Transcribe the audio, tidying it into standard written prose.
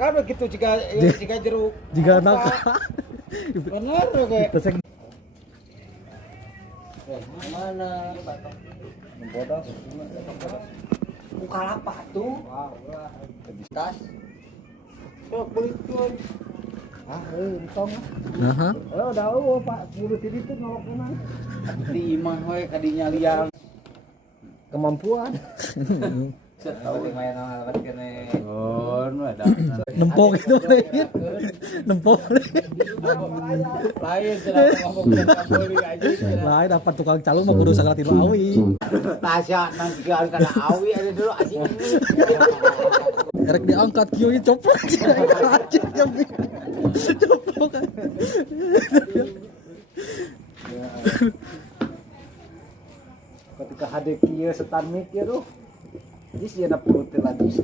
Kan begitu jika jeruk. Jika anak. Bener kayak. Pesek. Mana? Bodas. Bukalapak tuh. Wah, tas. Sok beli tuh. Entong. Nah, Udah Pak, ngurus ini tuh ngelakunan. Di imah we kadinya liang. Kemampuan. Tahu di main alat kene. Oh, ada. nempok itu lain. Nempok. Lain sudah ngomong beli aja. Lain dapat tukang calung mah kudu sagala tilu awi. Tasya nang juga kana awi ada dulu anjing. Erek diangkat kieu ieu coplok. Anjing jambi. Coplok. Ketika hadek kieu setan mik ya tuh. Jadi sih ada perut lagi.